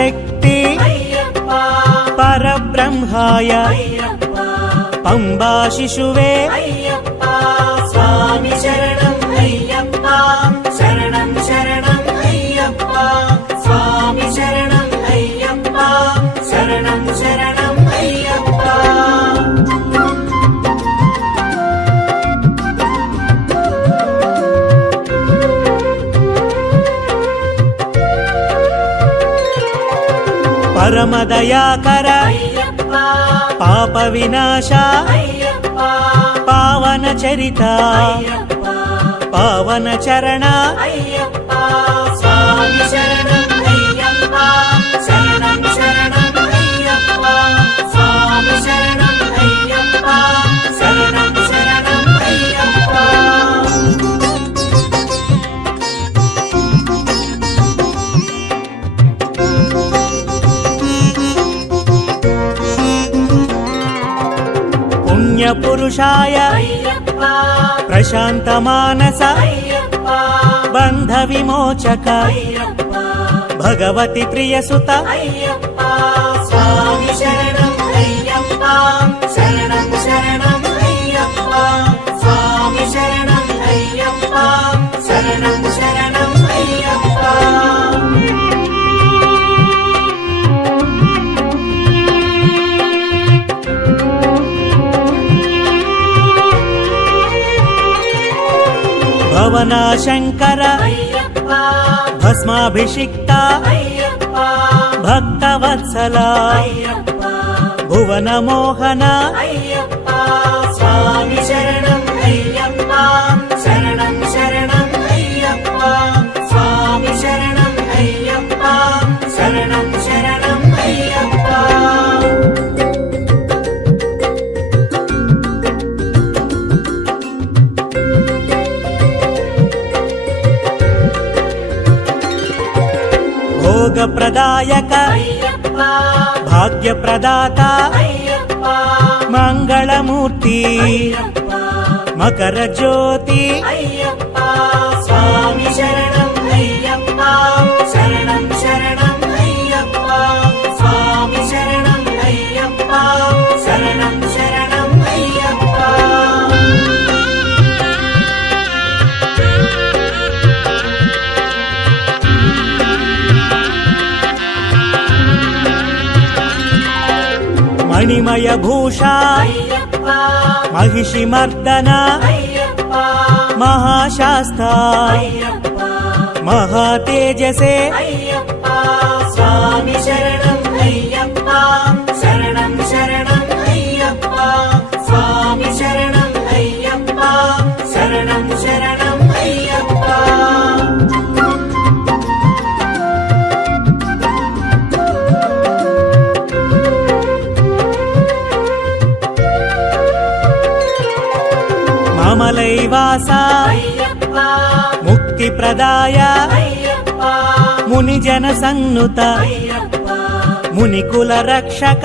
పరాశక్తి పరబ్రహ్మాయ పంబా శిశువే స్వామి శరణం అయ్యప్ప శరణం శరణం అయ్యప్ప స్వామి శరణం అయ్యప్ప శరణం శరణం అయ్యప్ప పరమదయాకర పాప వినాశ పావన చరిత పావన చరణ స్వామి శరణం అయ్యప్ప శరణం శరణం అయ్యప్ప స్వామి శరణం అయ్యప్ప శరణం శరణం అయ్యప్ప పురుషాయ ప్రశాంత మానస బంధ విమోచక భగవతి ప్రియసుత స్వామి శరణం అయ్యప్ప శరణం శరణం అయ్యప్ప స్వామి శరణం అయ్యప్ప శరణం శరణం అయ్యప్ప భవనా శంకర భస్మాభిషిక్త భక్తవత్సల భువన మోహన స్వామి శరణం అయ్యప్ప శరణం శరణం అయ్యప్ప స్వామి శరణం అయ్యప్ప శరణం శరణం అయ్యప్ప భోగ ప్రదాయక భాగ్య ప్రదాత మంగళమూర్తి మకర జ్యోతి స్వామి శరణం అయ్యప్ప శరణం శరణం అయ్యప్ప స్వామి శరణం అయ్యప్ప శరణం శరణం అయ్యప్ప మణిమయ భూష మహిషి మర్దన మహాశాస్త మహాతేజసే స్వామి శరణం అయ్యప్ప శరణం శరణం అయ్యప్ప స్వామి శరణం అయ్యప్ప శరణం శరణం అయ్యప్ప మమలైవాస ముక్తి ప్రదాయ మునిజన సన్నుత మునికుల రక్షక